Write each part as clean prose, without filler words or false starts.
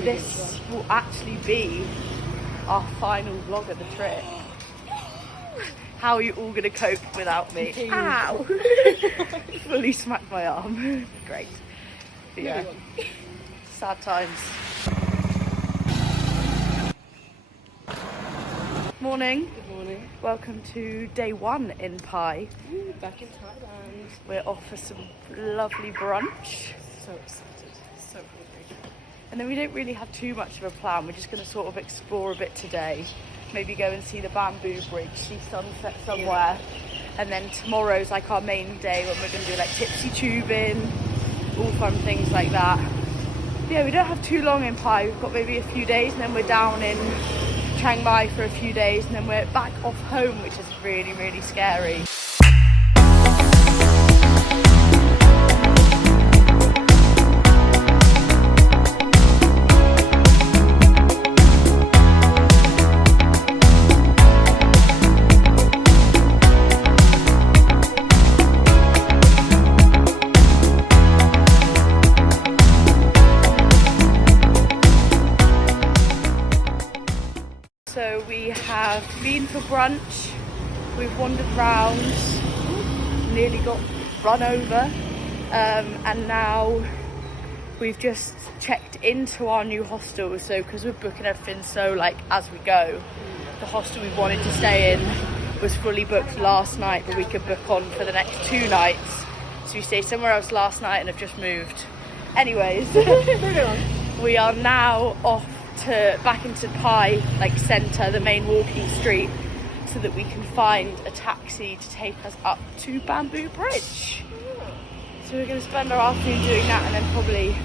So this will actually be our final vlog of the trip. How are you all going to cope without me? Ow! Fully smacked my arm. Great. But yeah, sad times. Morning. Good morning. Welcome to day one in Pai. Ooh, back in Thailand. We're off for some lovely brunch. So excited. So hungry. And then we don't really have too much of a plan. We're just going to sort of explore a bit today. Maybe go and see the bamboo bridge, see sunset somewhere. And then tomorrow's like our main day when we're going to do like tipsy tubing, all fun things like that. Yeah, we don't have too long in Pai. We've got maybe a few days and then we're down in Chiang Mai for a few days and then we're back off home, which is really, really scary. So we have been for brunch, we've wandered around, nearly got run over, and now we've just checked into our new hostel. So because we're booking everything so like as we go, the hostel we wanted to stay in was fully booked last night, but we could book on for the next 2 nights. So we stayed somewhere else last night and have just moved. Anyways, we are now off back into Pai, like centre, the main walking street, so that we can find a taxi to take us up to Bamboo Bridge. So we're going to spend our afternoon doing that and then probably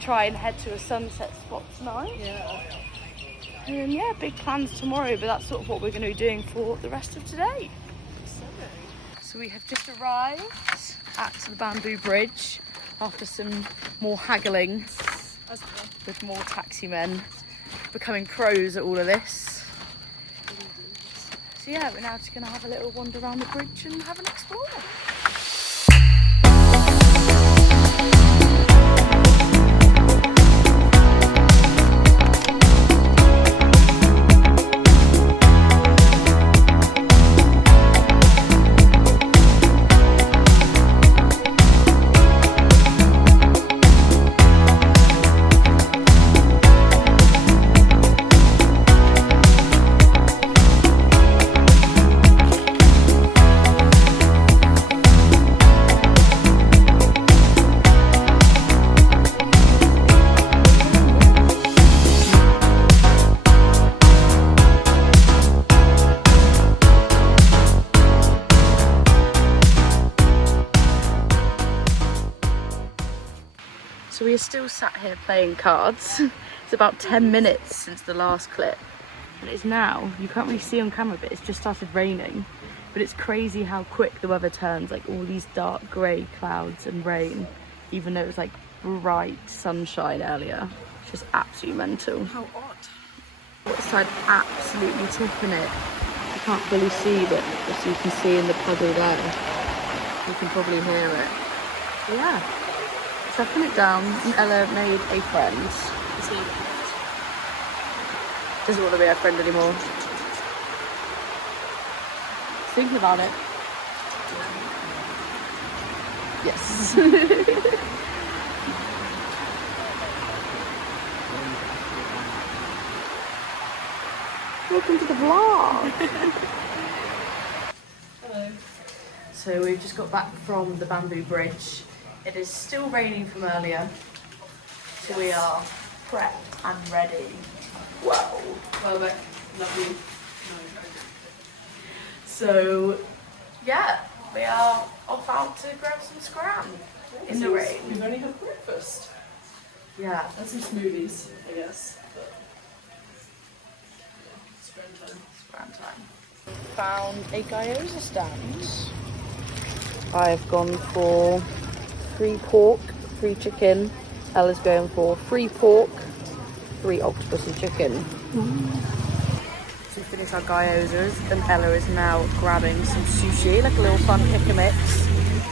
try and head to a sunset spot tonight. Yeah. And then, yeah, big plans tomorrow, but that's sort of what we're going to be doing for the rest of today. So we have just arrived at the Bamboo Bridge after some more haggling with more taxi men becoming pros at all of this. So yeah, we're now just going to have a little wander around the bridge and have an explore. So we are still sat here playing cards. It's about 10 minutes since the last clip. And it's now, you can't really see on camera, but it's just started raining. But it's crazy how quick the weather turns, like all these dark grey clouds and rain, even though it was like bright sunshine earlier. It's just absolutely mental. How odd. Outside absolutely tipping it. You can't fully see, but as you can see in the puddle there, you can probably hear it. But yeah. Sucking it down, and Ella made a friend. Doesn't want to be our friend anymore. Thinking about it. Yes. Welcome to the vlog. Hello. So we've just got back from the Bamboo Bridge. It is still raining from earlier, so we are prepped and ready. Whoa! Well, but lovely. So, yeah, we are off out to grab some scram in the rain. We've only had breakfast. Yeah. And some smoothies, I guess. But yeah, Scram time. Found a gyoza stand. I've gone for 3 pork, 3 chicken. Ella's going for 3 pork, 3 octopus and chicken. So we finished our gyozas and Ella is now grabbing some sushi, like a little fun pick and mix.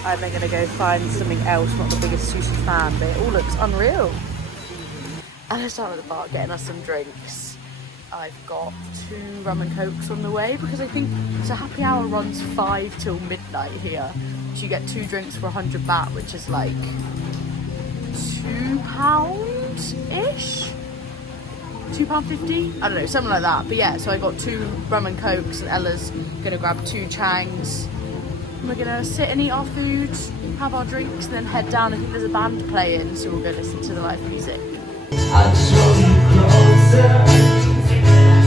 I'm then going to go find something else, not the biggest sushi fan, but it all looks unreal. Ella's down at the bar getting us some drinks. I've got 2 rum and cokes on the way because I think so. Happy hour runs 5 till midnight here. So you get 2 drinks for 100 baht, which is like £2-ish. £2.50? I don't know, something like that. But yeah, so I got 2 rum and cokes, and Ella's gonna grab 2 Changs. And we're gonna sit and eat our food, have our drinks, and then head down. I think there's a band playing, so we'll go listen to the live music. I'll show you closer.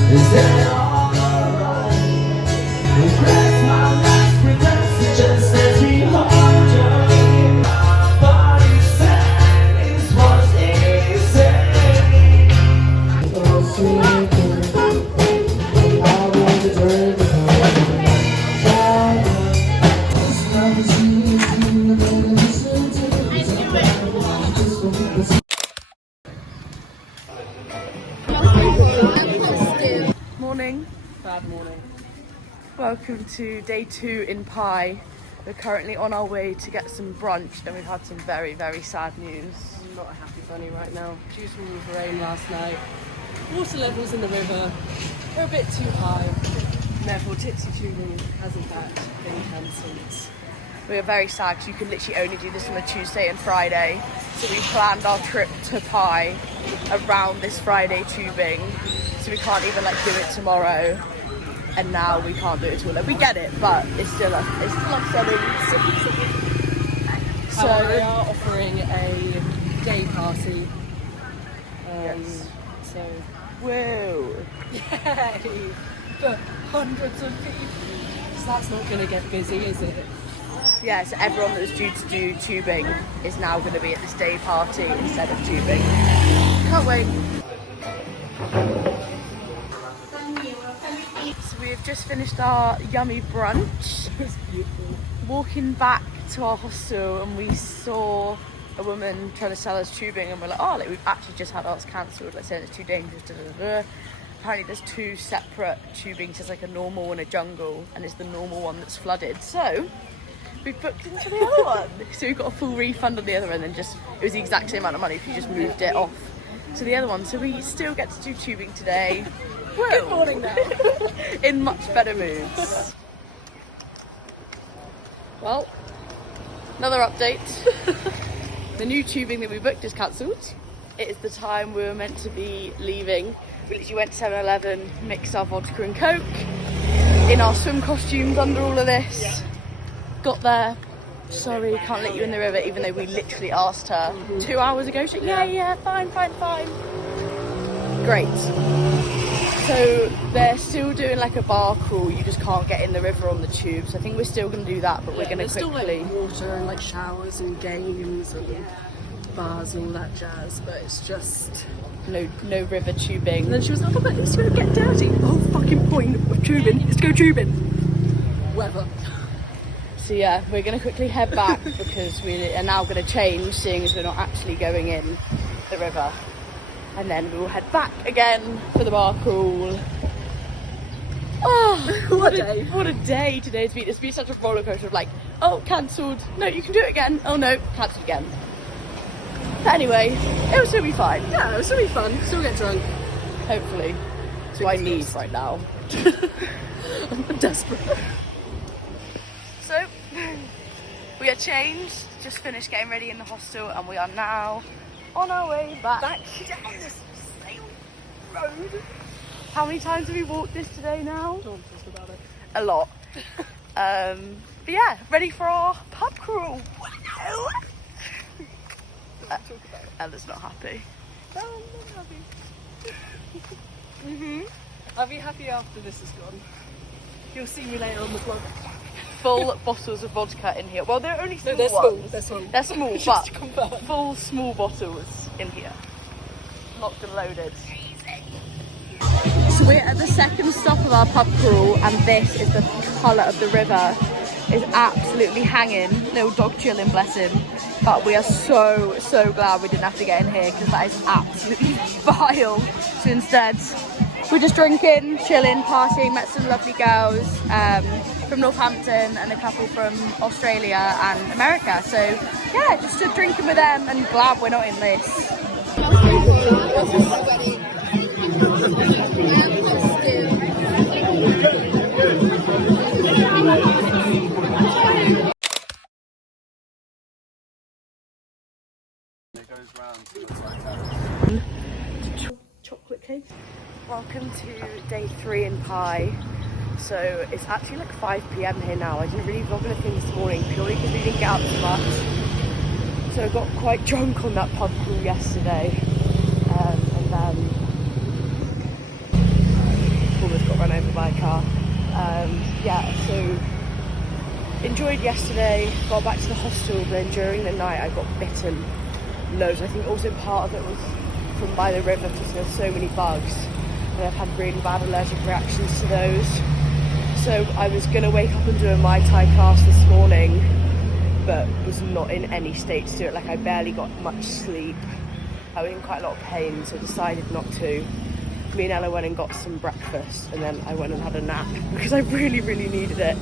Is that all alright? Regress my last regrets, just as we hold you. My body says what's easy. Oh, sweet, I want to drink it. This love is easy, never listen to it. Morning. Bad morning. Welcome to day 2 in Pai. We're currently on our way to get some brunch, then we've had some very, very sad news. I'm not a happy bunny right now. Due to all the rain last night, water levels in the river are a bit too high. And therefore, tipsy tubing has in fact been cancelled. We are very sad because you can literally only do this on a Tuesday and Friday. So we planned our trip to Pai around this Friday tubing. So we can't even like do it tomorrow. And now we can't do it at all. Like, we get it, but it's still upsetting. However, we are offering a day party. Yes. So, Whoa. yay! For hundreds of people. So that's not going to get busy, is it? Yeah, so everyone that was due to do tubing is now going to be at this day party instead of tubing. Can't wait. So we've just finished our yummy brunch. It's beautiful. Walking back to our hostel, and we saw a woman trying to sell us tubing, and we're like, oh, like, we've actually just had ours cancelled, like saying it's too dangerous. Da, da, da. Apparently there's 2 separate tubings, there's like a normal and a jungle, and it's the normal one that's flooded. So we've booked into the other one. So we got a full refund on the other, and then just it was the exact same amount of money if you just moved it off to the other one. So we still get to do tubing today. Good morning now. In much better moods. Well, another update. The new tubing that we booked is cancelled. It is the time we were meant to be leaving. We literally went to 7-Eleven, mixed our vodka and coke in our swim costumes under all of this. Yeah. Got there. Sorry, can't let you in the river, even though we literally asked her 2 hours ago. She said, yeah, fine. Great. So they're still doing like a bar crawl. You just can't get in the river on the tubes. I think we're still going to do that, but we're going to quickly. There's still like water and like showers and games and bars and all that jazz, but it's just no river tubing. And then she was like, oh, but it's going to get dirty. The whole fucking point of tubing is to go tubing. Weather. So yeah, we're going to quickly head back because we are now going to change, seeing as we're not actually going in the river. And then we will head back again for the bar crawl. Oh, what a day today's been. It's been such a roller coaster of like, oh, cancelled. No, you can do it again. Oh no, cancelled again. But anyway, it will still be fine. Yeah, it'll still be fun. Still get drunk. Hopefully. That's what I need right now. I'm desperate. So, we are changed, just finished getting ready in the hostel, and we are now on our way back down this same road. How many times have we walked this today now? Don't talk about it. A lot. But yeah, ready for our pub crawl. Wow. Don't talk about it. Ella's not happy. No, I'm not happy. I'll be happy after this is gone. You'll see me later on the vlog. Full bottles of vodka in here. Well, they're only small No, they're ones. small. They're small, Just but to confirm. full small bottles in here. Locked and loaded. So we're at the second stop of our pub crawl, and this is the colour of the river. It's absolutely hanging. Little dog chilling, bless him. But we are so glad we didn't have to get in here, because that is absolutely vile. So instead, we're just drinking, chilling, partying, met some lovely girls from Northampton and a couple from Australia and America. So yeah, just stood drinking with them and glad we're not in this. Chocolate cake. Welcome to day 3 in Pai. So it's actually like 5 PM here now. I didn't really vlog anything this morning purely because we didn't get out so much. So I got quite drunk on that pub crawl yesterday, and then almost got run over by a car. Yeah, so enjoyed yesterday, got back to the hostel, then during the night I got bitten loads. I think also part of it was from by the river because there's so many bugs and I've had really bad allergic reactions to those. So I was going to wake up and do a Mai Tai class this morning, but was not in any state to do it. Like, I barely got much sleep. I was in quite a lot of pain, so decided not to. Me and Ella went and got some breakfast, and then I went and had a nap because I really, really needed it.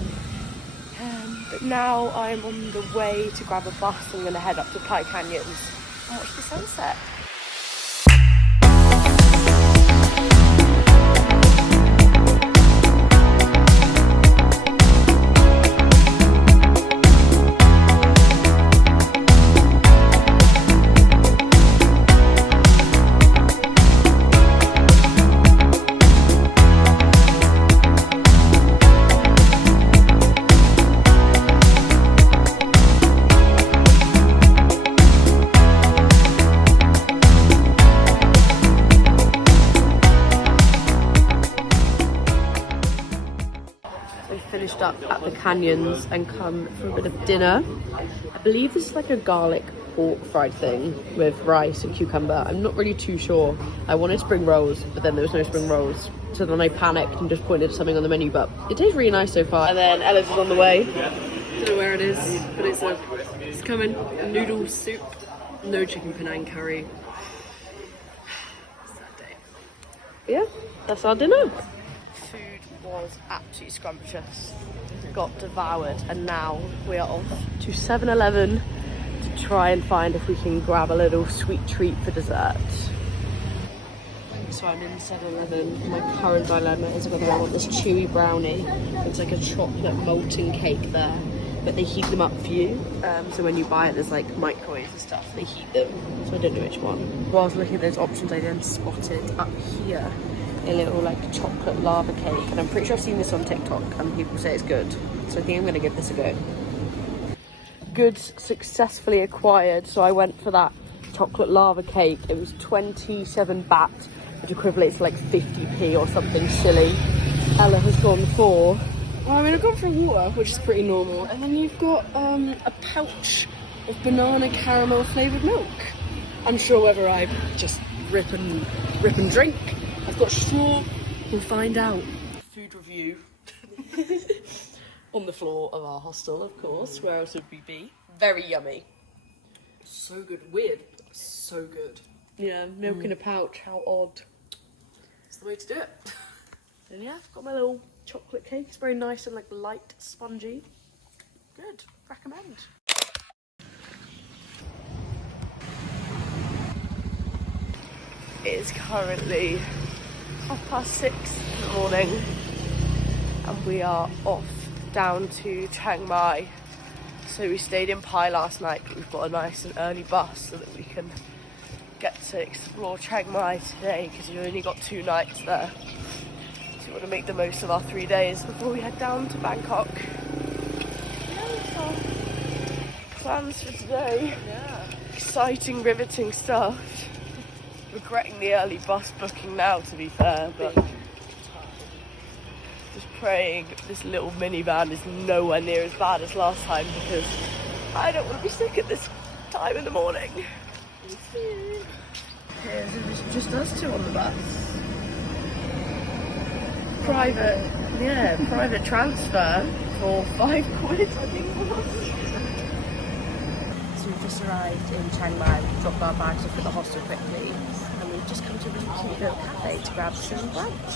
But now I'm on the way to grab a bus. I'm going to head up to Pai Canyons and watch the sunset. Finished up at the canyons and come for a bit of dinner. I believe this is like a garlic pork fried thing with rice and cucumber. I'm not really too sure. I wanted spring rolls, but then there was no spring rolls. So then I panicked and just pointed to something on the menu, but it tastes really nice so far. And then Ella's is on the way. Don't know where it is, but it's coming. Noodle soup, no chicken Penang curry. It's that day. Yeah, that's our dinner. Food was absolutely scrumptious. Got devoured, and now we are off to 7-Eleven to try and find if we can grab a little sweet treat for dessert. So I'm in 7-Eleven. My current dilemma is whether I want this chewy brownie. It's like a chocolate molten cake there, but they heat them up for you. So when you buy it, there's like microwaves and stuff. They heat them, so I don't know which one. While I was looking at those options, I then spotted up here a little like chocolate lava cake, and I'm pretty sure I've seen this on TikTok and people say it's good, so I think I'm going to give this a go. Goods successfully acquired, so I went for that chocolate lava cake. It was 27 baht, which equates to like 50p or something silly. Ella has gone for, Well, I mean, I've gone for water, which is pretty normal, and then you've got a pouch of banana caramel flavoured milk. Unsure whether I just rip and drink. I've got straw. We'll find out. Food review on the floor of our hostel, of course. Where else would we be? Very yummy. So good. Weird. So good. yeah, milk in a pouch, how odd. It's the way to do it. And yeah, I've got my little chocolate cake. It's very nice and like light, spongy. Good, recommend. It is currently 6:30 in the morning and we are off down to Chiang Mai. So we stayed in Pai last night, but we've got a nice and early bus so that we can get to explore Chiang Mai today because we've only got 2 nights there. So we want to make the most of our 3 days before we head down to Bangkok. Yeah, that's our plans for today. Yeah. Exciting, riveting stuff. Regretting the early bus booking now, to be fair, but just praying this little minivan is nowhere near as bad as last time because I don't want to be sick at this time in the morning. Okay, so it's just us 2 on the bus. Private transfer for 5 quid, I think it was. So we've just arrived in Chiang Mai, dropped our bags off at the hostel quickly, and we've just come to a really cute little cafe to grab some brunch.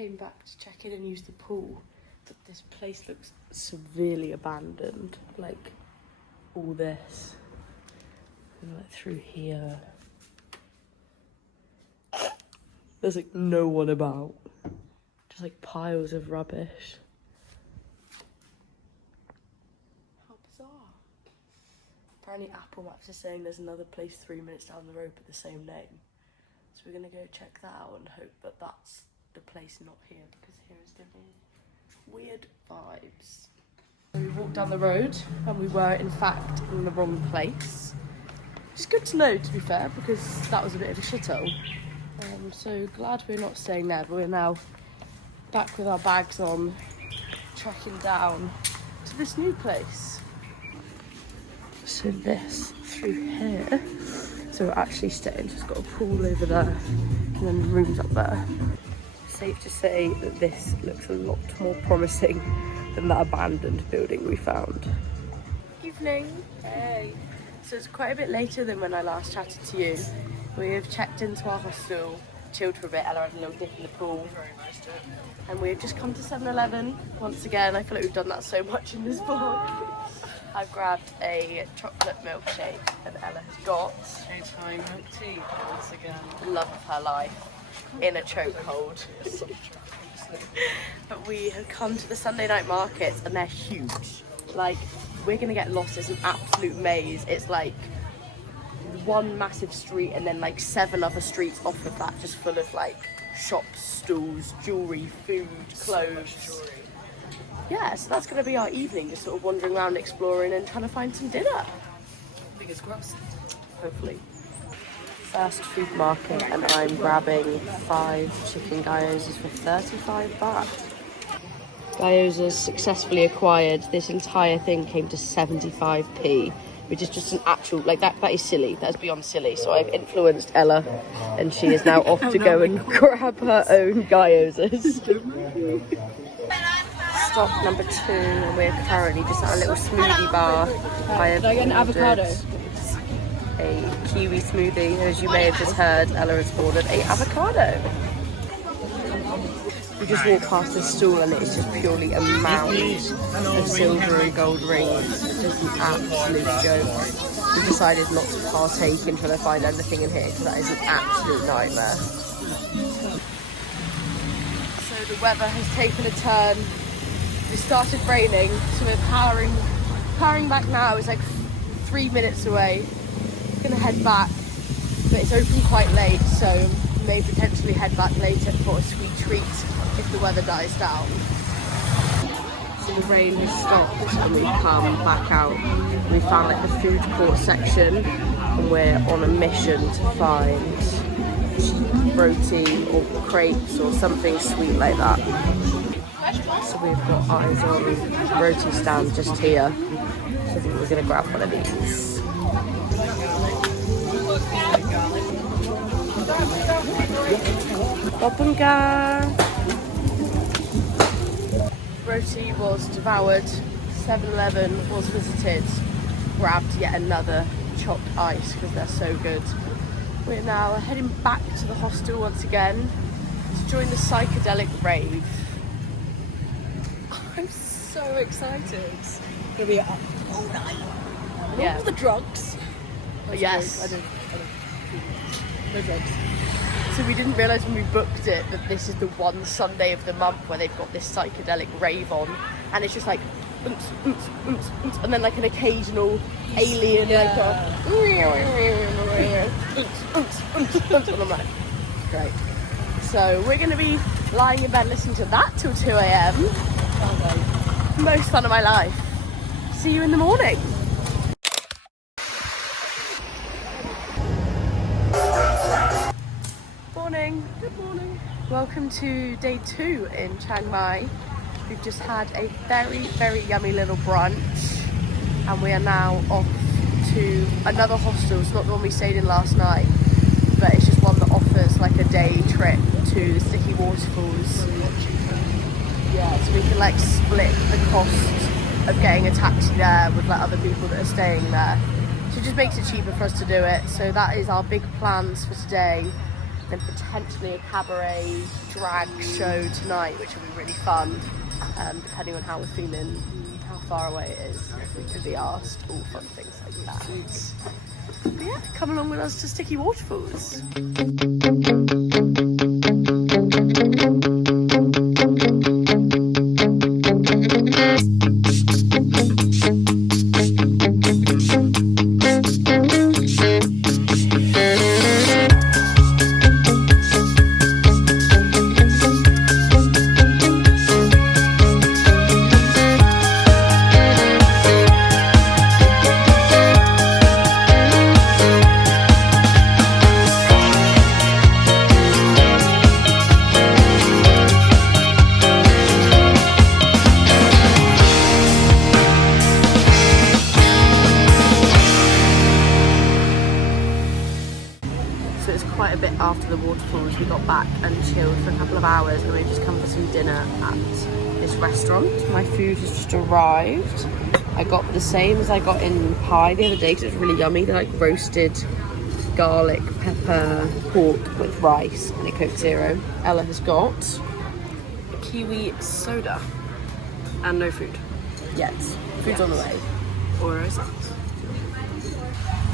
came back to check in and use the pool, but this place looks severely abandoned. Like all this, and like through here. There's like no one about. Just like piles of rubbish. How bizarre. Apparently Apple Maps is saying there's another place 3 minutes down the road with the same name. So we're gonna go check that out and hope that that's the place, not here, because here is giving weird vibes. So we walked down the road and we were in fact in the wrong place. It's good to know, to be fair, because that was a bit of a shithole. So glad we're not staying there, but we're now back with our bags on, trekking down to this new place. So this through here. So we're actually staying, just got a pool over there and then the rooms up there. Safe to say that this looks a lot more promising than that abandoned building we found. Evening. Hey. So it's quite a bit later than when I last chatted to you. We've checked into our hostel, chilled for a bit, Ella had a little dip in the pool. Very nice too. And we've just come to 7-Eleven once again. I feel like we've done that so much in this vlog. I've grabbed a chocolate milkshake and Ella has got Thai milk tea once again. the love of her life in a chokehold. But we have come to the Sunday night markets and they're huge. Like, we're gonna get lost. It's an absolute maze. It's like one massive street and then like 7 other streets off of that just full of like shops, stalls, jewellery, food, clothes. Yeah, so that's going to be our evening, just sort of wandering around, exploring and trying to find some dinner. Fingers crossed. Hopefully. First food market and I'm grabbing 5 chicken gyozas for 35 baht. Gyozas successfully acquired. This entire thing came to 75p. Which is just an actual, like that is silly, that's beyond silly. So I've influenced Ella and she is now off to go and grab her own gyozas. Stop number 2, and we're currently just at a little smoothie bar. I have Did I get an avocado? A kiwi smoothie, as you may have just heard, Ella has ordered a avocado. We just walked past this stall and it's just purely a mound of silver and gold rings. It's an absolute joke. We decided not to partake in trying to find anything in here because that is an absolute nightmare. So the weather has taken a turn. It started raining, so we're powering back now. It's like 3 minutes away. We're gonna head back, but it's open quite late, so may potentially head back later for a sweet treat if the weather dies down. So the rain has stopped and we've come back out. We found like the food court section and we're on a mission to find roti or crepes or something sweet like that. So we've got eyes on roti stand just here. So I think we're gonna grab one of these. Bopanga. Roti was devoured, 7-Eleven was visited, grabbed yet another chopped ice because they're so good. We're now heading back to the hostel once again to join the psychedelic rave. I'm so excited. Gonna be up all night. Yeah. All the drugs. Yes. I don't. No drugs. So we didn't realise when we booked it that this is the one Sunday of the month where they've got this psychedelic rave on, and it's just like oomps, oomps, oomps, oomps, and then like an occasional alien like a oomps, oomps, oomps, oomps, and I'm like, great. So we're gonna be lying in bed listening to that till 2 a.m. Most fun of my life. See you in the morning. Morning. Good morning. Welcome to day 2 in Chiang Mai. We've just had a very, very yummy little brunch and we are now off to another hostel. It's not the one we stayed in last night, but it's just one that offers like a day trip to the sticky waterfalls. Yeah, so we can like split the cost of getting a taxi there with like other people that are staying there. So it just makes it cheaper for us to do it. So that is our big plans for today. then potentially a cabaret drag show tonight, which will be really fun, depending on how we're feeling, how far away it is, if we could be asked, all fun things like that. But yeah, come along with us to Sticky Waterfalls. Quite a bit after the waterfalls, we got back and chilled for a couple of hours, and we've just come for some dinner at this restaurant. My food has just arrived. I got the same as I got in Pai the other day because it was really yummy. They're like roasted garlic pepper pork with rice and a Coke Zero. Ella has got a kiwi soda and no food yet. Food's on the way. Or is it?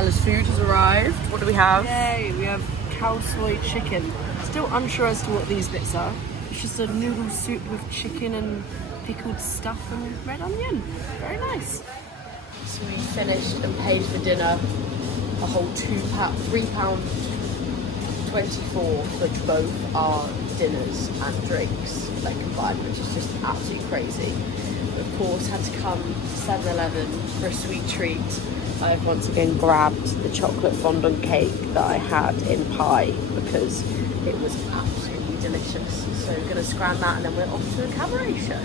Ella's food has arrived. What do we have? Yay, we have cow soy chicken. Still unsure as to what these bits are. It's just a noodle soup with chicken and pickled stuff and red onion. Very nice. So we finished and paid for dinner a whole £3.24 for both our dinners and drinks, like combined, which is just absolutely crazy. We of course had to come to 7-Eleven for a sweet treat. I've once again grabbed the chocolate fondant cake that I had in Pai because it was absolutely delicious. So we're going to scram that and then we're off to a cabaret show.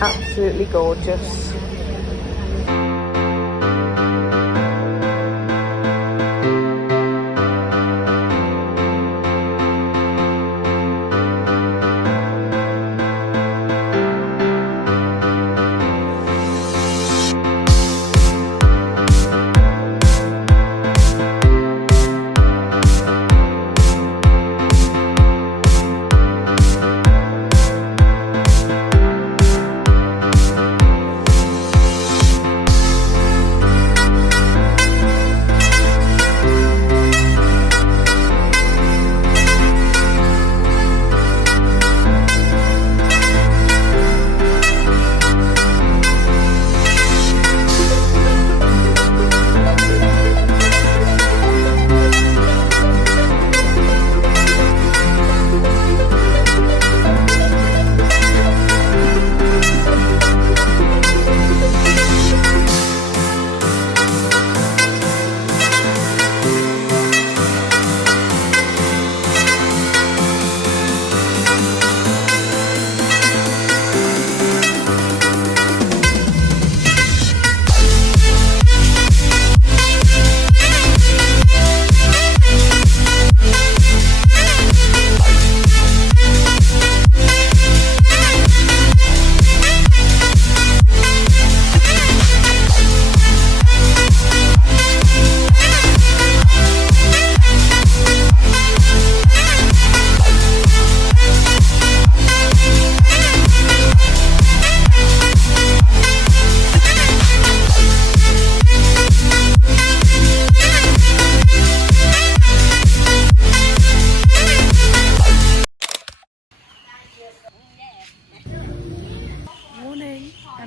Absolutely gorgeous.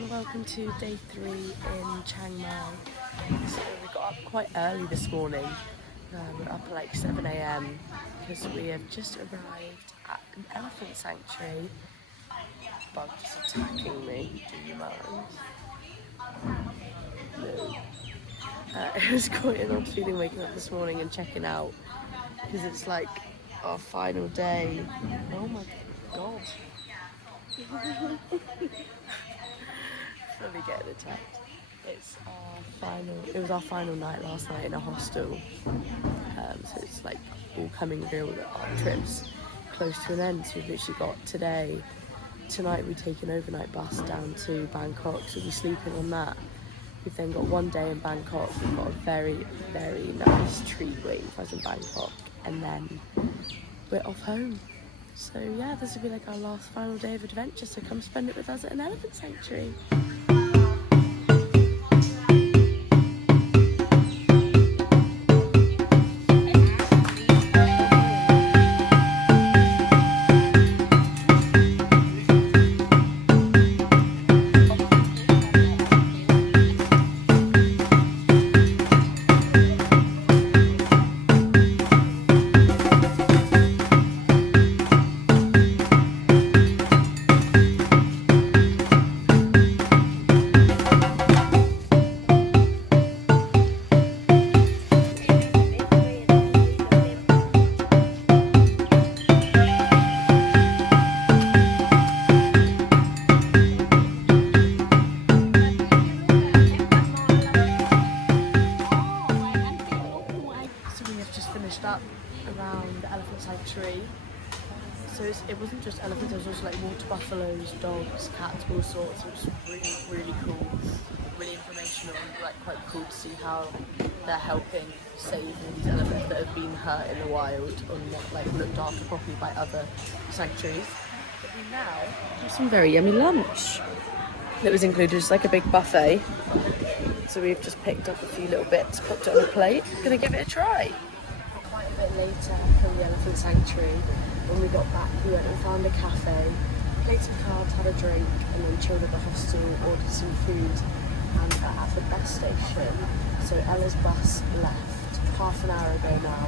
Welcome to day 3 in Chiang Mai. So we got up quite early this morning. We're up at like 7 AM because we have just arrived at an elephant sanctuary. Bug just attacking me, do you mind? No. It was quite an odd feeling waking up this morning and checking out because it's like our final day. Oh my god. Let me get attacked. It was our final night last night in a hostel. So it's like all coming real that our trip's close to an end. So we've literally got tonight we take an overnight bus down to Bangkok, so we'll be sleeping on that. We've then got one day in Bangkok. We've got a very, very nice treat waiting for us in Bangkok. and then we're off home. So yeah, this will be like our last final day of adventure, so come spend it with us at an elephant sanctuary. Up around the elephant sanctuary. So it wasn't just elephants, there was also like water buffaloes, dogs, cats, all sorts. It was really, really cool, really informational, like quite cool to see how they're helping save all these elephants that have been hurt in the wild or not like looked after properly by other sanctuaries. But we now have some very yummy lunch that was included, just like a big buffet. So we've just picked up a few little bits, popped it on a plate. Gonna give it a try. Quite a bit later from the elephant sanctuary, when we got back we went and found a cafe, played some cards, had a drink, and then chilled at the hostel, ordered some food, and are at the bus station. So Ella's bus left half an hour ago now.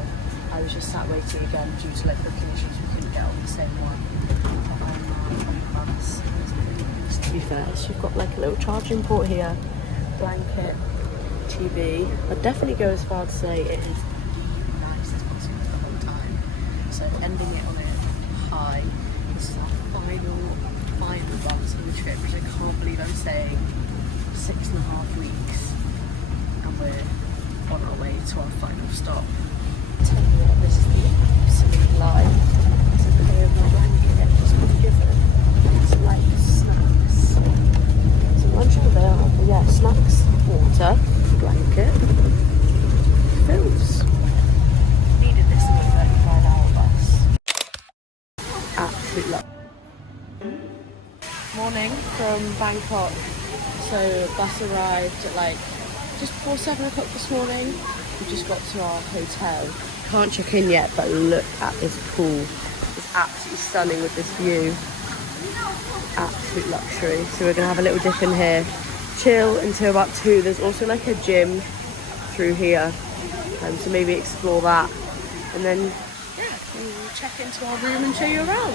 I was just sat waiting again due to like booking issues, we couldn't get on the same one. But I'm now on the bus, and it's pretty nice to be fair. So you've got like a little charging port here, blanket, TV. I'd definitely go as far to say it is so ending it on a high. This is our final bus on the trip, which I can't believe I'm saying. 6.5 weeks, and we're on our way to our final stop. Tell you what, this is the absolute life. This is the day of my blanket. Just been given some like snacks, some lunch over there. But yeah, snacks, water, blanket, films. Needed this in a 35-hour bus. Absolute luck. Morning from Bangkok. So bus arrived at like just before 7 o'clock this morning. We just got to our hotel. Can't check in yet, but look at this pool. It's absolutely stunning with this view. Absolute luxury. So we're gonna have a little dip in here, chill until about 2. There's also like a gym through here, so maybe explore that, and then we'll check into our room and show you around.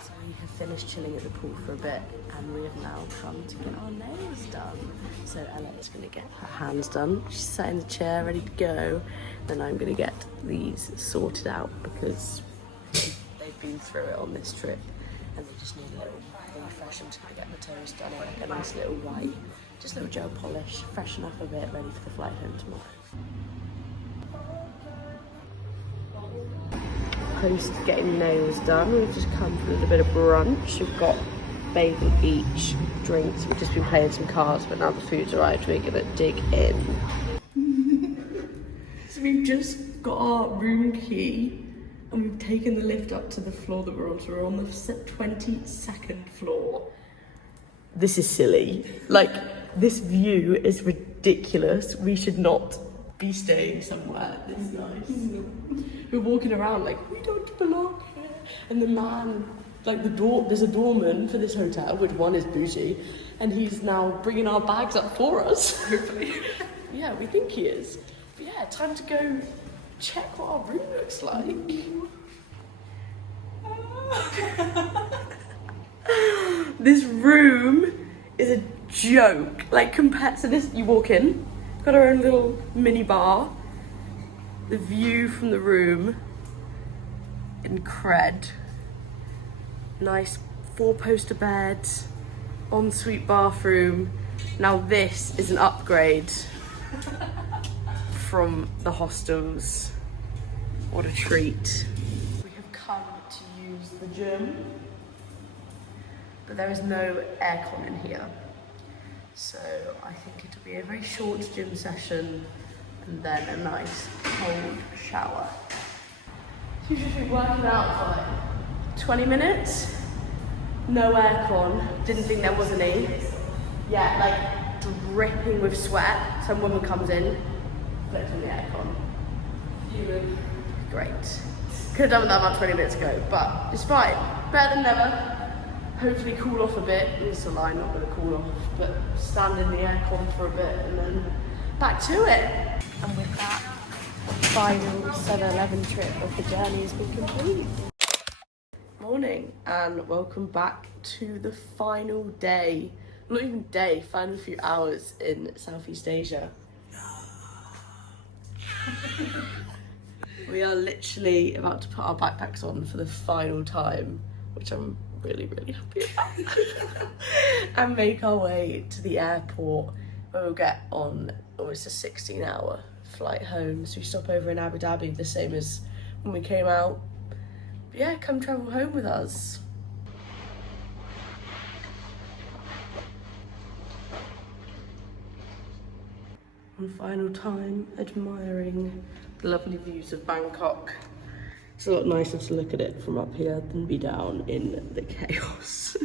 So we have finished chilling at the pool for a bit, and we have now come to get our nails done. So Ella is going to get her hands done. She's sat in the chair ready to go. Then I'm going to get these sorted out because they've been through it on this trip and they just need a little refresh. I'm just going to get my toes done, like a nice little white, just a little gel polish, freshen up a bit, ready for the flight home tomorrow. Post getting nails done, we've just come for a little bit of brunch. We've got bagel each, drinks. We've just been playing some cards, but now the food's arrived, we're gonna dig in. So we've just got our room key and we've taken the lift up to the floor that we're on. So we're on the 22nd floor. This is silly. Like, this view is ridiculous. We should not be staying somewhere this nice. We're walking around like, we don't belong here. And the man, like there's a doorman for this hotel, which one is bougie, and he's now bringing our bags up for us, hopefully. Yeah, we think he is. But yeah, time to go check what our room looks like. This room is a joke. Like, compared to this, you walk in, got our own little mini bar. The view from the room, incred. Nice 4-poster bed, ensuite bathroom. Now this is an upgrade from the hostels. What a treat. We have come to use the gym, but there is no aircon in here. So I think it'll be a very short gym session and then a nice cold shower. She's just been working out for like 20 minutes. No aircon. Didn't think there was any. Yeah, like dripping with sweat. Some woman comes in, flips on the aircon. Great. Could have done that about 20 minutes ago, but it's fine. Better than never. Hopefully cool off a bit. It's a line, not going to cool off, but stand in the aircon for a bit and then back to it. And with that, the final 7-Eleven trip of the journey has been complete. Morning and welcome back to the final day, not even day, final few hours in Southeast Asia. We are literally about to put our backpacks on for the final time, which I'm really, really happy about. And make our way to the airport where we'll get on almost a 16-hour flight home. So we stop over in Abu Dhabi, the same as when we came out. But yeah, come travel home with us. One final time admiring the lovely views of Bangkok. It's a lot nicer to look at it from up here than be down in the chaos.